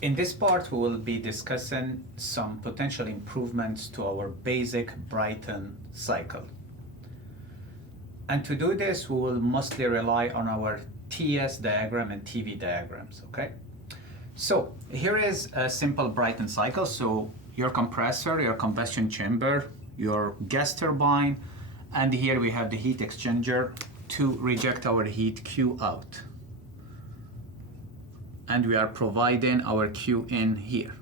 In this part, we will be discussing some potential improvements to our basic Brayton cycle. And to do this, we will mostly rely on our TS diagram and TV diagrams, okay? So here is a simple Brayton cycle. So your compressor, your combustion chamber, your gas turbine, and here we have the heat exchanger to reject our heat Q out. And we are providing our Q in here.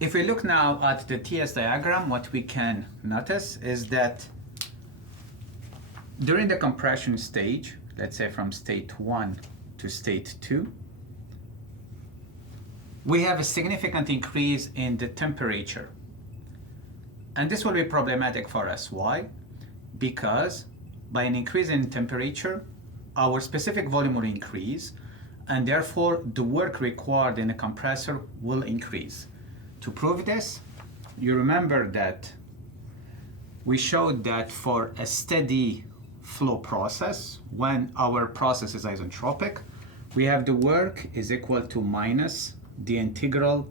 If we look now at the TS diagram, what we can notice is that during the compression stage, let's say from state 1 to state 2, we have a significant increase in the temperature. And this will be problematic for us. Why? Because by an increase in temperature, our specific volume will increase, and therefore the work required in the compressor will increase. To prove this, you remember that we showed that for a steady flow process, when our process is isentropic, we have the work is equal to minus the integral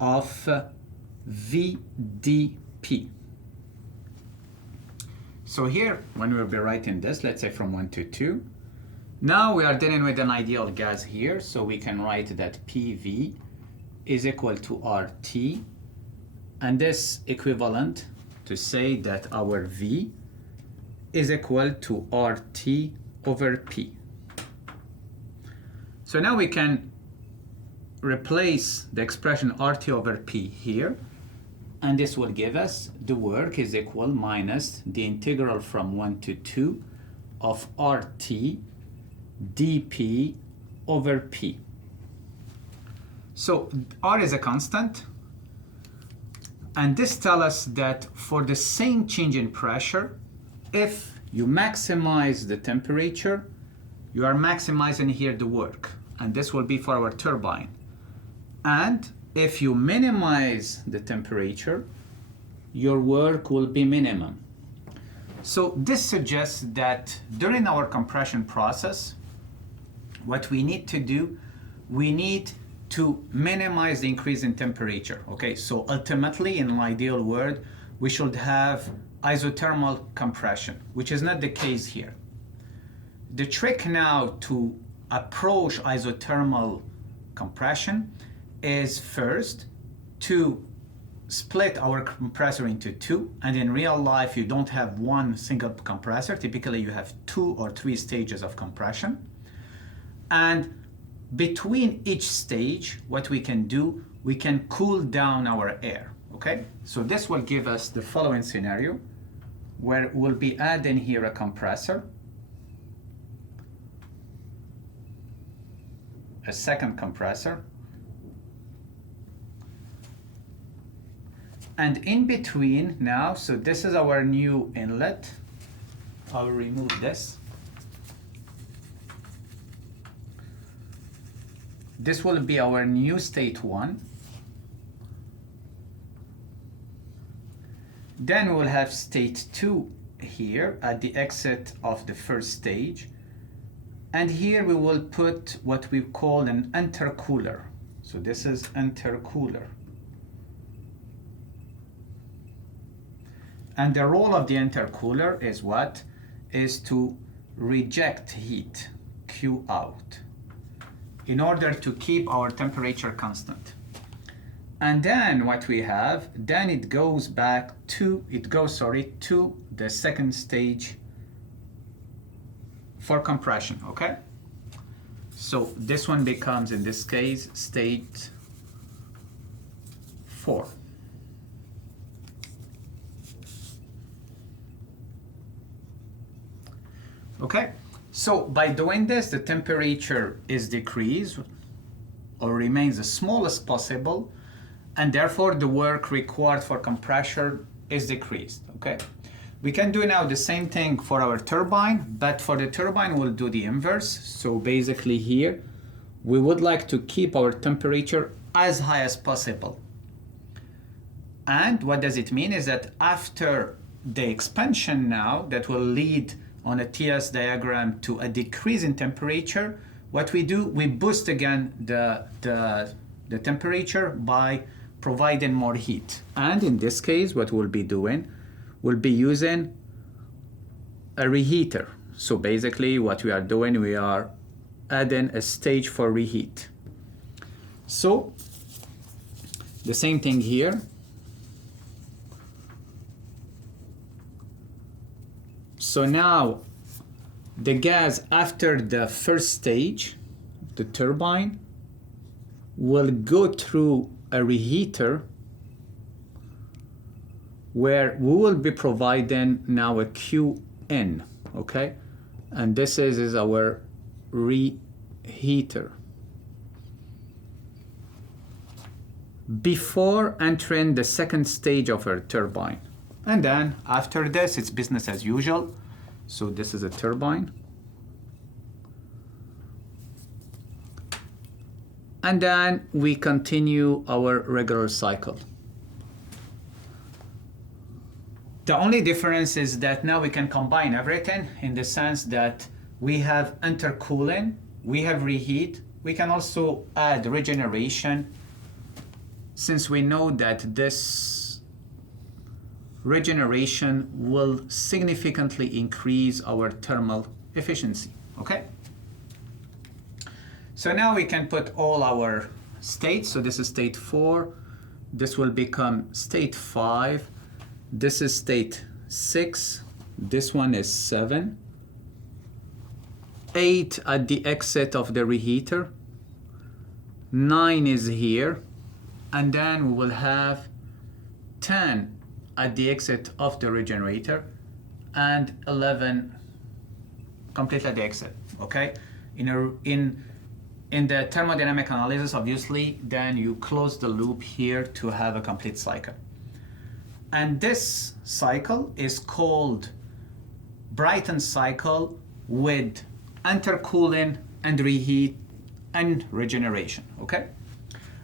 of VdP. So here, when we'll be writing this, let's say from 1 to 2, now we are dealing with an ideal gas here, so we can write that PV is equal to RT, and this equivalent to say that our V is equal to RT over P. So now we can replace the expression RT over P here, and this will give us the work is equal minus the integral from 1 to 2 of RT dP over P. So R is a constant, and this tells us that for the same change in pressure, if you maximize the temperature, you are maximizing here the work, and this will be for our turbine. And if you minimize the temperature, your work will be minimum. So this suggests that during our compression process, what we need to do, we need to minimize the increase in temperature. Okay, so ultimately, in an ideal world, we should have isothermal compression, which is not the case here. The trick now to approach isothermal compression is first to split our compressor into two, and in real life you don't have one single compressor. Typically you have 2 or 3 stages of compression, and between each stage what we can do, we can cool down our air. Okay, so this will give us the following scenario where we'll be adding here a compressor, a second compressor, and in between now, so this is our new inlet. I'll remove this. This will be our new state 1. Then we'll have state 2 here at the exit of the first stage. And here we will put what we call an intercooler. So this is intercooler. And the role of the intercooler is what? Is to reject heat, Q out, in order to keep our temperature constant. And then what we have, then it goes back to, to the second stage for compression, okay? So this one becomes, in this case, state 4. Okay, so by doing this, the temperature is decreased or remains the smallest possible, and therefore the work required for compression is decreased. Okay, we can do now the same thing for our turbine, but for the turbine we'll do the inverse. So basically here we would like to keep our temperature as high as possible. And what does it mean is that after the expansion now, that will lead on a TS diagram to a decrease in temperature, what we do, we boost again the temperature by providing more heat. And in this case, what we'll be doing, we'll be using a reheater. So basically what we are doing, we are adding a stage for reheat. So the same thing here. So now the gas after the first stage, the turbine, will go through a reheater where we will be providing now a QN, okay? And this is our reheater. Before entering the second stage of our turbine. And then after this, it's business as usual. So this is a turbine. And then we continue our regular cycle. The only difference is that now we can combine everything in the sense that we have intercooling, we have reheat, we can also add regeneration, since we know that this regeneration will significantly increase our thermal efficiency, okay? So now we can put all our states. So this is state 4, this will become state 5, this is state 6, this one is 7, 8 at the exit of the reheater, 9 is here, and then we will have 10 at the exit of the regenerator, and 11 complete at the exit, okay? In the thermodynamic analysis, obviously, then you close the loop here to have a complete cycle. And this cycle is called Brayton cycle with intercooling and reheat and regeneration, okay?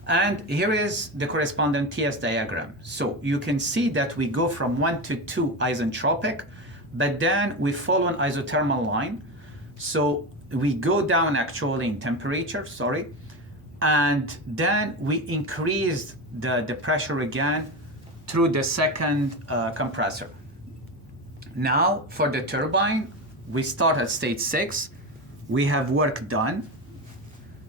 And here is the corresponding TS diagram. So you can see that we go from 1 to 2 isentropic, but then we follow an isothermal line. So we go down actually in temperature, and then we increase the pressure again through the second compressor. Now for the turbine, we start at state 6, we have work done,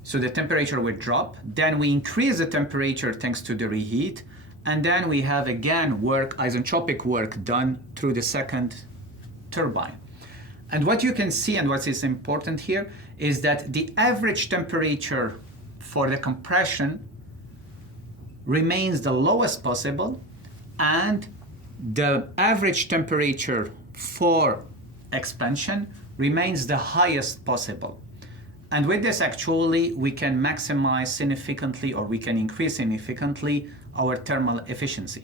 so the temperature will drop, then we increase the temperature thanks to the reheat, and then we have again isentropic work done through the second turbine. And what you can see, and what is important here, is that the average temperature for the compression remains the lowest possible, and the average temperature for expansion remains the highest possible. And with this, actually, we can maximize significantly, or we can increase significantly our thermal efficiency.